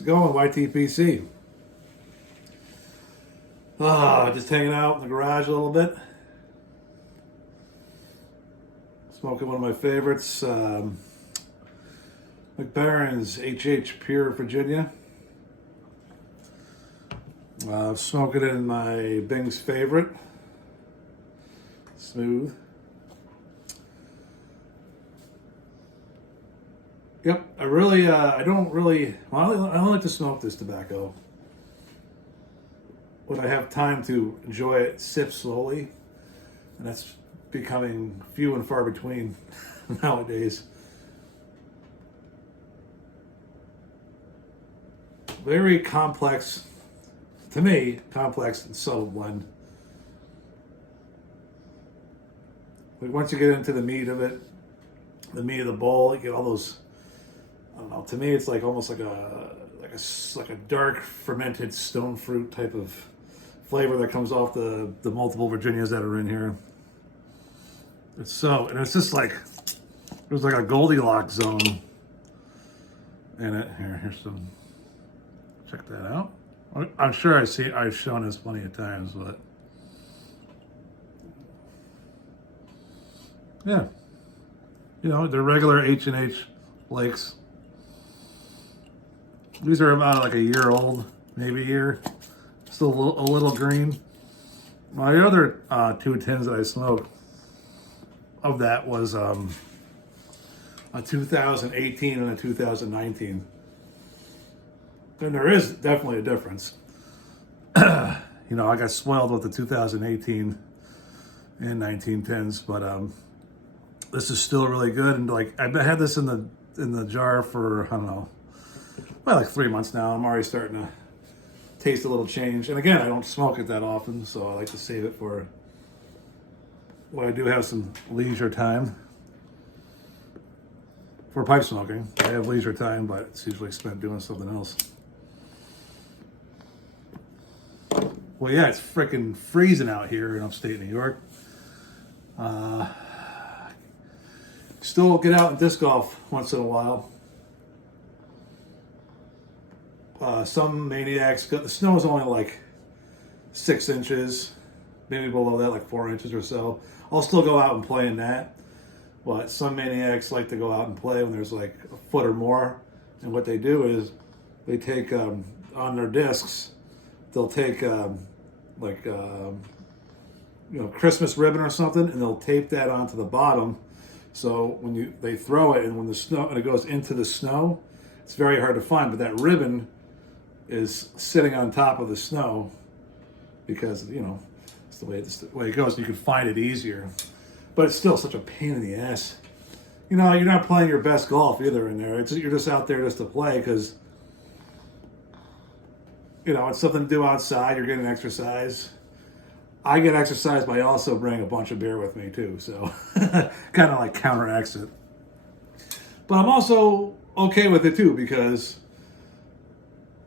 How's it going, YTPC? Just hanging out in the garage a little bit. Smoking one of my favorites, McBaron's HH Pure Virginia. Smoking in my Bing's favorite, Smooth. Yep, I don't like to smoke this tobacco when I have time to enjoy it, sip slowly, and that's becoming few and far between nowadays. Very complex, to me, complex and subtle blend. Like once you get into the meat of it, the meat of the bowl, you get all those. I don't know. To me, it's like almost like a dark fermented stone fruit type of flavor that comes off the multiple Virginias that are in here. It's just like there's like a Goldilocks zone in it. Here's some. Check that out. I'm sure I've shown this plenty of times, but yeah, they're regular H&H Flakes. These are about like a year old, maybe a year. Still a little green. My other two tins that I smoked of that was a 2018 and a 2019. And there is definitely a difference. I got spoiled with the 2018 and 19 tins, but this is still really good. And like I've had this in the jar for I don't know. Well, like 3 months now. I'm already starting to taste a little change. And again, I don't smoke it that often, so I like to save it for when I do have some leisure time. For pipe smoking, I have leisure time, but it's usually spent doing something else. Well, yeah, it's freaking freezing out here in upstate New York. Still get out and disc golf once in a while. Some maniacs, the snow is only like 6 inches, maybe below that, like 4 inches or so. I'll still go out and play in that, but some maniacs like to go out and play when there's like a foot or more. And what they do is they take on their discs, they'll take Christmas ribbon or something, and they'll tape that onto the bottom. So when they throw it, and when it goes into the snow, it's very hard to find. But that ribbon is sitting on top of the snow because it's the way it goes. You can find it easier, but it's still such a pain in the ass. You're not playing your best golf either in there. You're just out there just to play because it's something to do outside. You're getting exercise. I get exercise, but I also bring a bunch of beer with me too, so kind of like counteracts it. But I'm also okay with it too because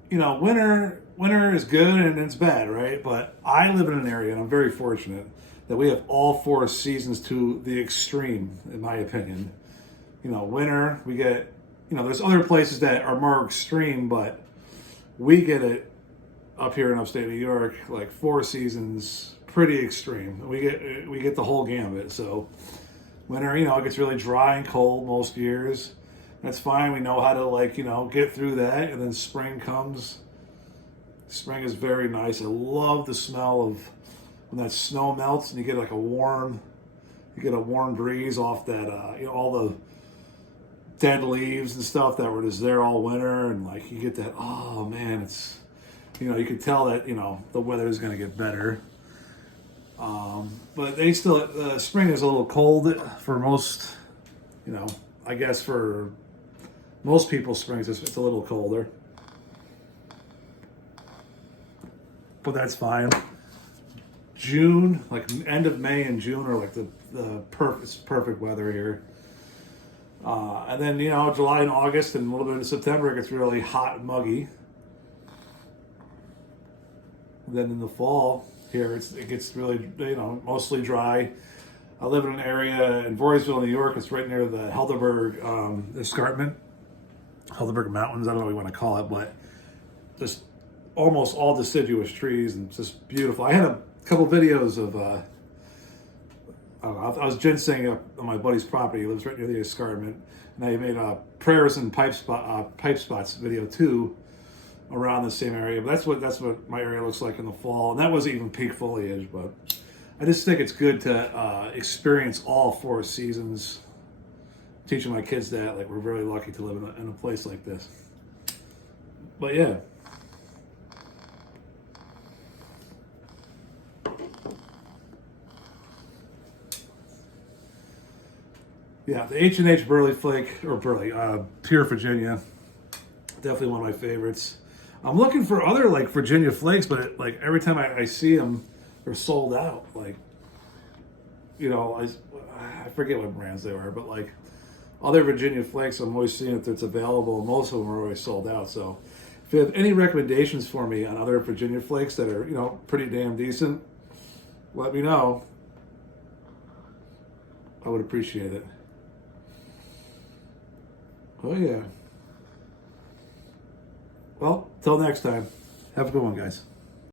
winter is good and it's bad, right? But I live in an area, and I'm very fortunate that we have all 4 seasons to the extreme, in my opinion. Winter, we get, there's other places that are more extreme, but we get it up here in upstate New York, like 4 seasons, pretty extreme. We get the whole gambit. So winter, it gets really dry and cold most years. That's fine. We know how to get through that. And then spring comes. Spring is very nice. I love the smell of when that snow melts and you get a warm breeze off that, all the dead leaves and stuff that were just there all winter. And you get that, oh man, it's, you can tell that, the weather is going to get better. But spring is a little cold for most, I guess for most people, springs it's a little colder. But that's fine. June, like end of May and June are like the perfect weather here. And then, July and August and a little bit of September, it gets really hot and muggy. And then in the fall here, it gets really, mostly dry. I live in an area in Voorheesville, New York. It's right near the Helderberg escarpment, Helderberg Mountains. I don't know what you want to call it, but just almost all deciduous trees and just beautiful. I had a couple videos of I was ginseing up on my buddy's property. He lives right near the escarpment, and I made a prayers and pipe spots video too around the same area. But that's what my area looks like in the fall, and that wasn't even peak foliage. But I just think it's good to experience all 4 seasons. Teaching my kids that, like, we're very lucky to live in a place like this. But yeah. Yeah, the H&H Burley Flake, or Burley, Pure Virginia, definitely one of my favorites. I'm looking for other, like, Virginia Flakes, but like every time I see them, they're sold out. Like, you know, I forget what brands they were, but like other Virginia Flakes, I'm always seeing if it's available, and most of them are always sold out. So if you have any recommendations for me on other Virginia Flakes that are, you know, pretty damn decent, let me know. I would appreciate it. Oh, yeah. Well, till next time. Have a good one, guys.